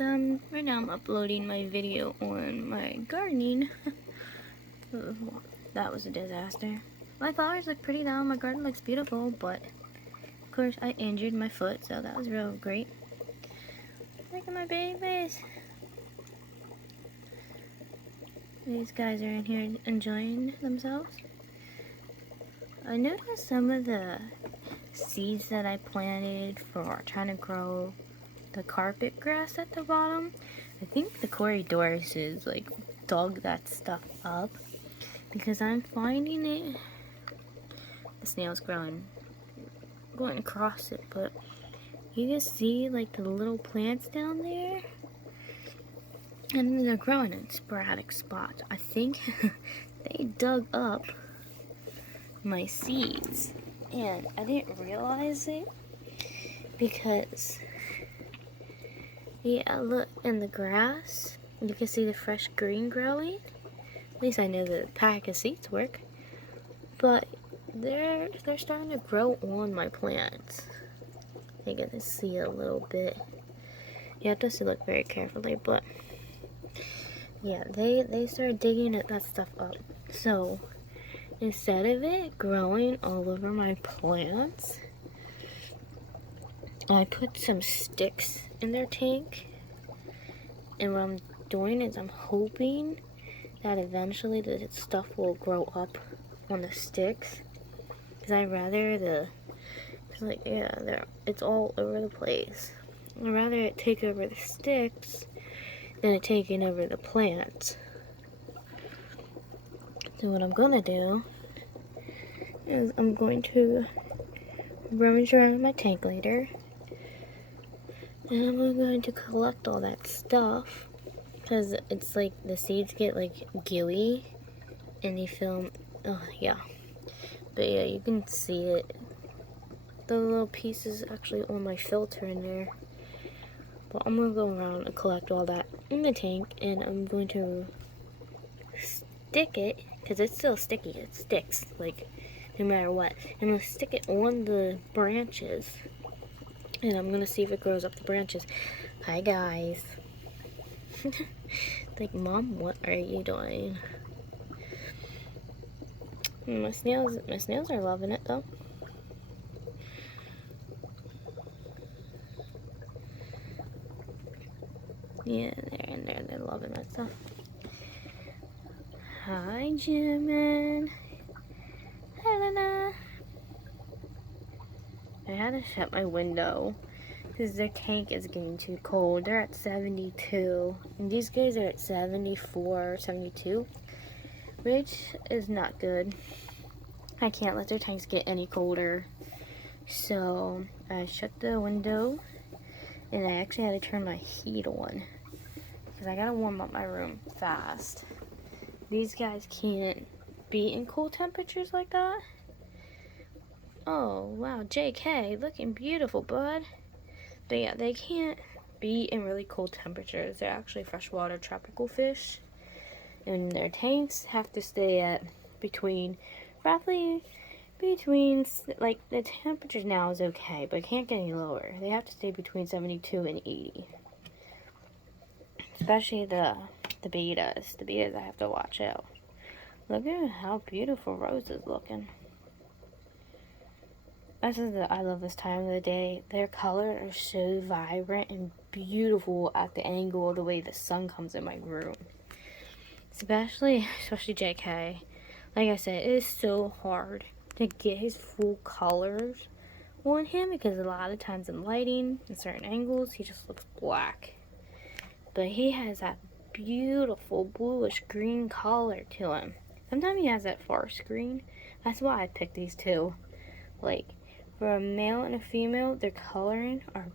right now I'm uploading my video on my gardening. That was a disaster. My flowers look pretty now, my garden looks beautiful, but of course I injured my foot, so that was real great. Look at my babies. These guys are in here enjoying themselves. I noticed some of the seeds that I planted for trying to grow the carpet grass at the bottom. I think the corridors like dug that stuff up because I'm finding it. The snail's going across it, but you can see like the little plants down there, and they're growing in sporadic spots. I think they dug up my seeds, and I didn't realize it because, yeah, look in the grass, you can see the fresh green growing. At least I know the pack of seeds work, but they're starting to grow on my plants. You get to see a little bit. You have to look very carefully, but yeah, they started digging that stuff up. So instead of it growing all over my plants, I put some sticks in their tank, and what I'm doing is I'm hoping that eventually the stuff will grow up on the sticks, because I'd rather it's all over the place. I'd rather it take over the sticks than it taking over the plants. So what I'm gonna do is I'm going to rummage around my tank later, and I'm going to collect all that stuff, because it's like the seeds get like gooey and they film. Oh yeah, but yeah, you can see it. The little pieces actually on my filter in there. But I'm gonna go around and collect all that in the tank, and I'm going to stick it, because it's still sticky. It sticks like no matter what. I'm gonna stick it on the branches, and I'm gonna see if it grows up the branches. Hi guys. Like, Mom, what are you doing? My snails are loving it though. Yeah, they're in there. They're loving that stuff. Hi, Jimin. Helena. I had to shut my window because their tank is getting too cold. They're at 72, and these guys are at 74, 72, which is not good. I can't let their tanks get any colder. So I shut the window, and I actually had to turn my heat on because I gotta warm up my room fast. These guys can't be in cold temperatures like that. Oh wow, JK, looking beautiful, bud. But yeah, they can't be in really cold temperatures. They're actually freshwater tropical fish, and their tanks have to stay at roughly between, like, the temperature now is okay, but it can't get any lower. They have to stay between 72 and 80. Especially the betas. The betas I have to watch out. Look at how beautiful Rose is looking. I love this time of the day. Their colors are so vibrant and beautiful at the angle of the way the sun comes in my room. Especially JK. Like I said, it is so hard to get his full colors on him because a lot of times in lighting, in certain angles, he just looks black. But he has that beautiful bluish green color to him. Sometimes he has that farce green. That's why I picked these two. Like, for a male and a female, their coloring are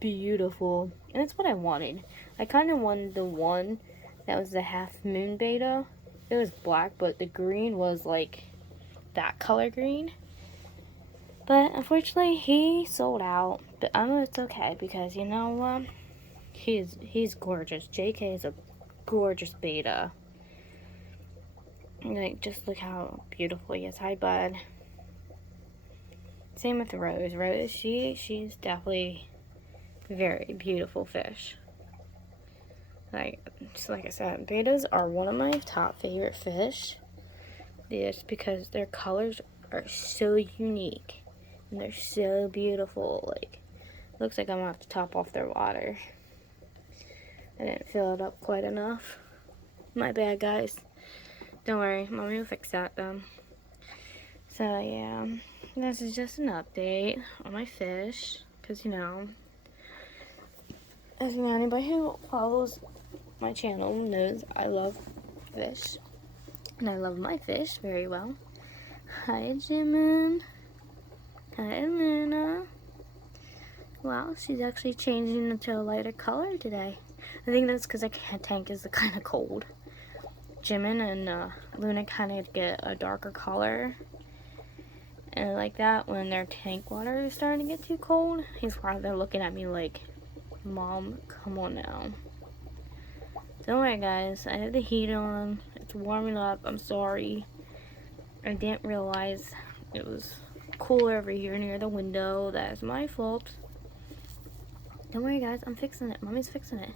beautiful. And that's what I wanted. I kind of wanted the one that was the half moon beta. It was black, but the green was like that color green. But unfortunately, he sold out. But I know it's okay because, you know what? He's gorgeous. JK is a gorgeous beta. Like, just look how beautiful he is. Hi, bud. Same with Rose. Rose, she's definitely a very beautiful fish. Just like I said, bettas are one of my top favorite fish. Just because their colors are so unique and they're so beautiful. Like, looks like I'm gonna have to top off their water. I didn't fill it up quite enough. My bad, guys. Don't worry, mommy will fix that though. So yeah, this is just an update on my fish, because you know, as you know, anybody who follows my channel knows I love fish, and I love my fish very well. Hi, Jimin. Hi, Luna. Wow, she's actually changing into a lighter color today. I think that's because the tank is kind of cold. Jimin and Luna kind of get a darker color. And like that, when their tank water is starting to get too cold, he's probably looking at me like, Mom, come on now. Don't worry, guys. I have the heat on. It's warming up. I'm sorry. I didn't realize it was cooler over here near the window. That is my fault. Don't worry, guys. I'm fixing it. Mommy's fixing it.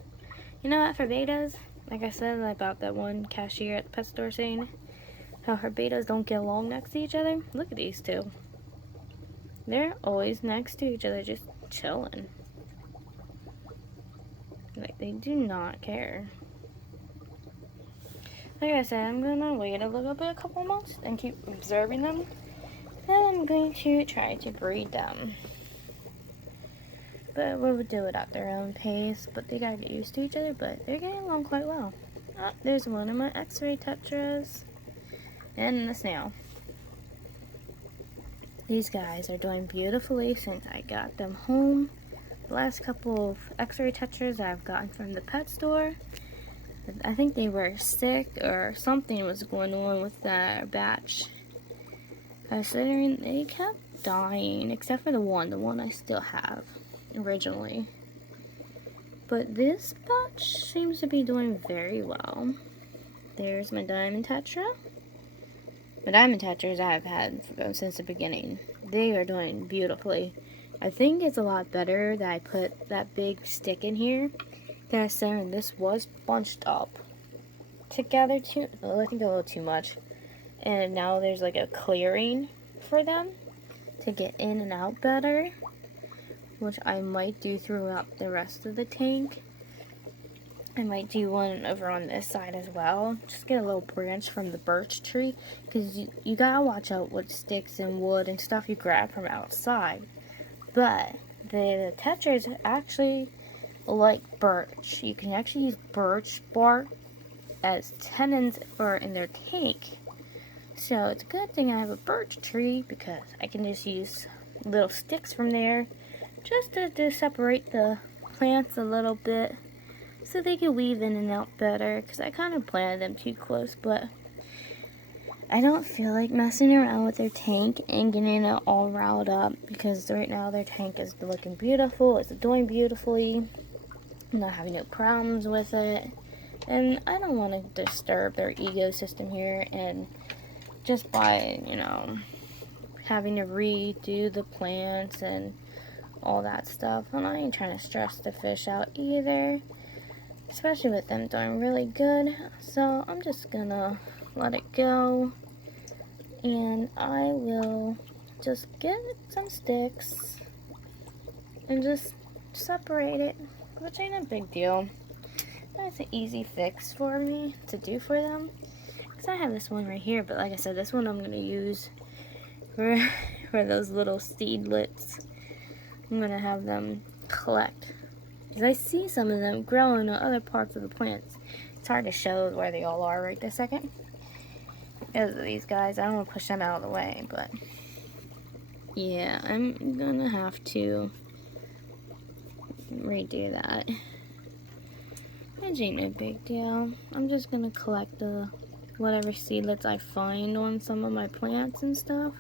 You know what? For bettas, like I said about that one cashier at the pet store saying how her bettas don't get along next to each other. Look at these two. They're always next to each other, just chilling. Like, they do not care. Like I said, I'm gonna wait a little bit, a couple months, and keep observing them. Then I'm going to try to breed them. But we'll do it at their own pace. But they gotta get used to each other, but they're getting along quite well. Oh, there's one of my x-ray tetras. And the snail. These guys are doing beautifully since I got them home. The last couple of x-ray tetras I've gotten from the pet store, I think they were sick or something was going on with that batch. Considering they kept dying, except for the one I still have originally. But this batch seems to be doing very well. There's my diamond tetra. The diamond tetras I have had since the beginning. They are doing beautifully. I think it's a lot better that I put that big stick in here. Considering this was bunched up together too. Well, I think a little too much. And now there's like a clearing for them to get in and out better, which I might do throughout the rest of the tank. I might do one over on this side as well. Just get a little branch from the birch tree, because you gotta watch out what sticks and wood and stuff you grab from outside. But the tetras actually like birch. You can actually use birch bark as tenons or in their tank. So it's a good thing I have a birch tree, because I can just use little sticks from there just to separate the plants a little bit, so they can weave in and out better, because I kind of planted them too close, but I don't feel like messing around with their tank and getting it all riled up, because right now their tank is looking beautiful, it's doing beautifully, I'm not having no problems with it, and I don't want to disturb their ecosystem here, and just by, you know, having to redo the plants and all that stuff, and I ain't trying to stress the fish out either. Especially with them doing really good. So I'm just gonna let it go. And I will just get some sticks and just separate it, which ain't a big deal. That's an easy fix for me to do for them. Because I have this one right here, but like I said, this one I'm gonna use for those little seedlets. I'm gonna have them collect. Because I see some of them growing on other parts of the plants. It's hard to show where they all are right this second. Because of these guys, I don't want to push them out of the way, but yeah, I'm gonna have to redo that. It ain't no big deal. I'm just gonna collect the whatever seedlets I find on some of my plants and stuff.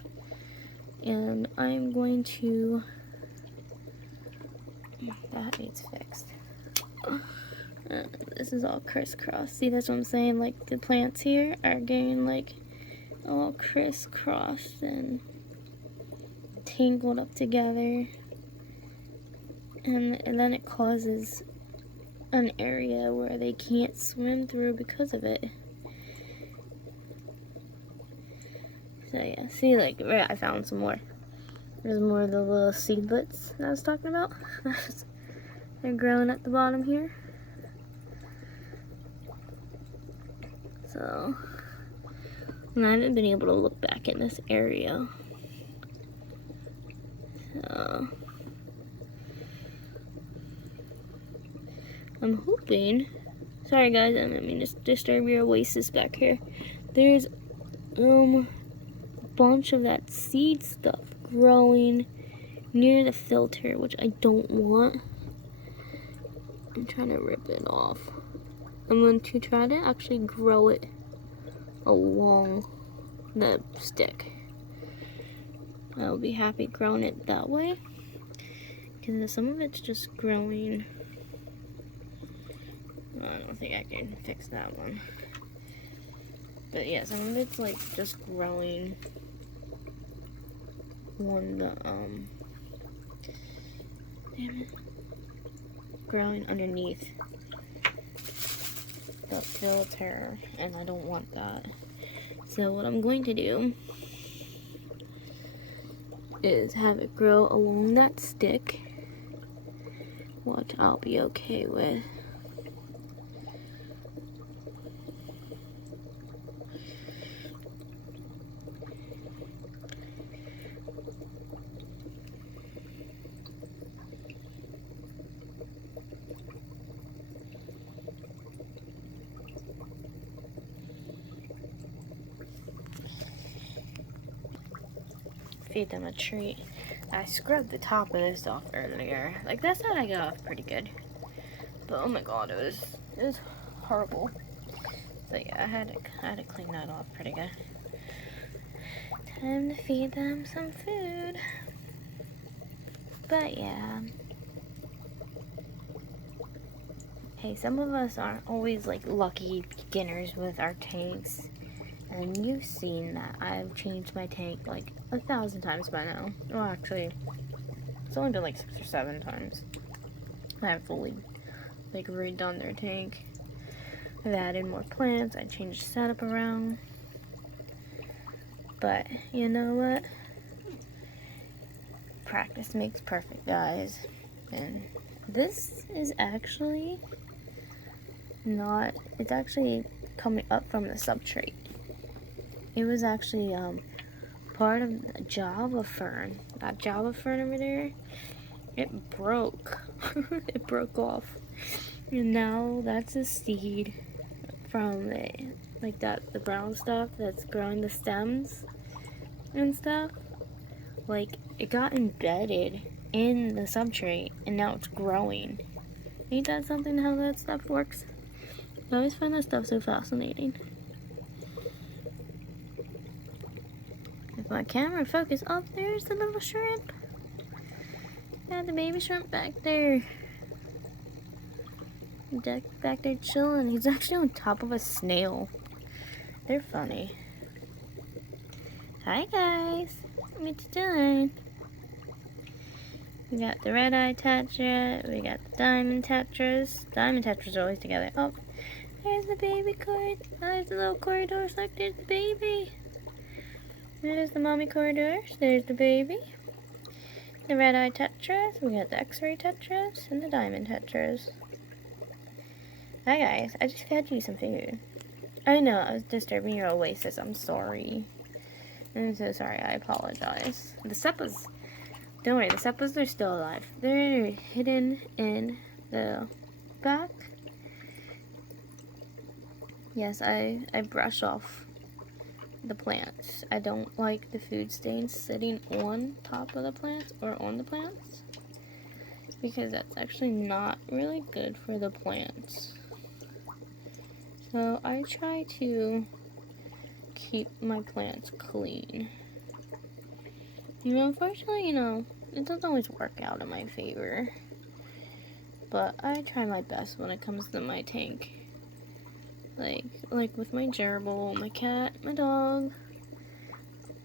And I'm going to... that needs fixed. This is all crisscross. See, that's what I'm saying. Like, the plants here are getting like all crisscrossed and tangled up together, and then it causes an area where they can't swim through because of it. So yeah, see, like, right, I found some more. There's more of the little seedlets that I was talking about. They're growing at the bottom here. So, and I haven't been able to look back in this area. So, I'm hoping, sorry guys, I didn't mean to disturb your oasis back here. There's a bunch of that seed stuff growing near the filter, which I don't want. I'm trying to rip it off. I'm going to try to actually grow it along the stick. I'll be happy growing it that way, because some of it's just growing. I don't think I can fix that one. But yeah, some of it's like just growing on the, damn it, growing underneath the filter, and I don't want that. So what I'm going to do is have it grow along that stick, which I'll be okay with. Feed them a treat. I scrubbed the top of this off earlier. Like, this side I got off pretty good, but oh my god, it was horrible. So yeah, I had to clean that off pretty good. Time to feed them some food. But yeah, hey, some of us aren't always like lucky beginners with our tanks. And you've seen that I've changed my tank like 1,000 times by now. Well, actually, it's only been like 6 or 7 times. I've fully like redone their tank. I've added more plants. I changed the setup around. But you know what? Practice makes perfect, guys. And this is actually not. It's actually coming up from the substrate. It was actually part of the Java fern. That Java fern over there, it broke. It broke off. And now that's a seed from the brown stuff that's growing the stems and stuff. Like, it got embedded in the substrate and now it's growing. Ain't that something how that stuff works? I always find that stuff so fascinating. If my camera focus, oh, there's the little shrimp. Got the baby shrimp back there. Back there chilling. He's actually on top of a snail. They're funny. Hi guys. What you doing? We got the red-eye tetra. We got the diamond tetras. Diamond tetras are always together. Oh, there's the baby corridor. There's the little corridors. Look, there's the baby. There's the mommy corridors. There's the baby. The red-eye tetras. We got the x-ray tetras and the diamond tetras. Hi guys, I just fed you some food. I know, I was disturbing your oasis. I'm sorry. I'm so sorry, I apologize. The seppas, don't worry, the seppas are still alive. They're hidden in the back. Yes, I brush off the plants. I don't like the food stains sitting on top of the plants or on the plants, because that's actually not really good for the plants. So I try to keep my plants clean. You know, unfortunately, it doesn't always work out in my favor. But I try my best when it comes to my tank. Like with my gerbil, my cat, my dog,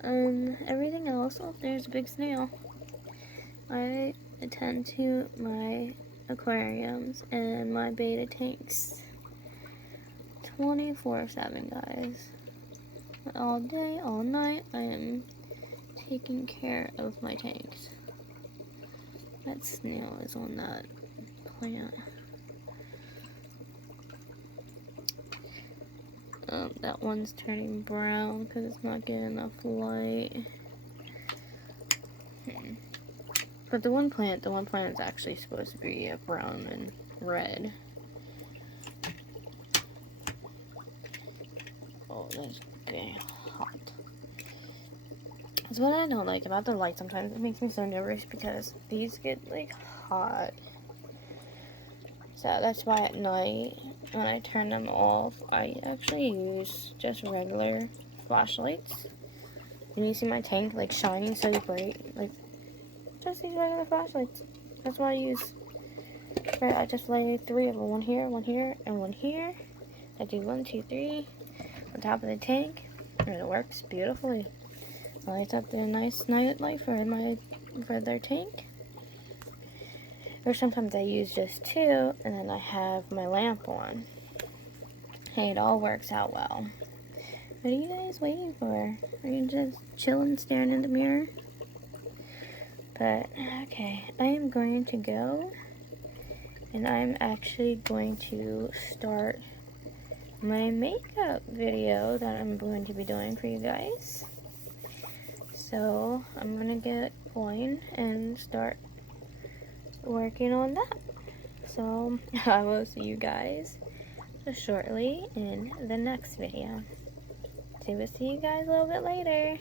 everything else. Oh, there's a big snail. I attend to my aquariums and my beta tanks 24/7, guys. All day, all night, I am taking care of my tanks. That snail is on that plant. That one's turning brown because it's not getting enough light. But the one plant is actually supposed to be brown and red. Oh, that's getting hot. That's what I don't like about the light. Sometimes it makes me so nervous because these get like hot. So that's why at night when I turn them off, I actually use just regular flashlights. And you see my tank like shining so bright, like just these regular flashlights. That's what I use. I just lay 3 of them, one here, and one here. I do 1, 2, 3 on top of the tank, and it works beautifully. Lights up the nice night light for their tank. Or sometimes I use just 2, and then I have my lamp on. Hey, it all works out well. What are you guys waiting for? Are you just chilling, staring in the mirror? But, okay, I am going to go, and I'm actually going to start my makeup video that I'm going to be doing for you guys. So, I'm going to get going and start working on that. So, I will see you guys shortly in the next video. So, we'll see you guys a little bit later.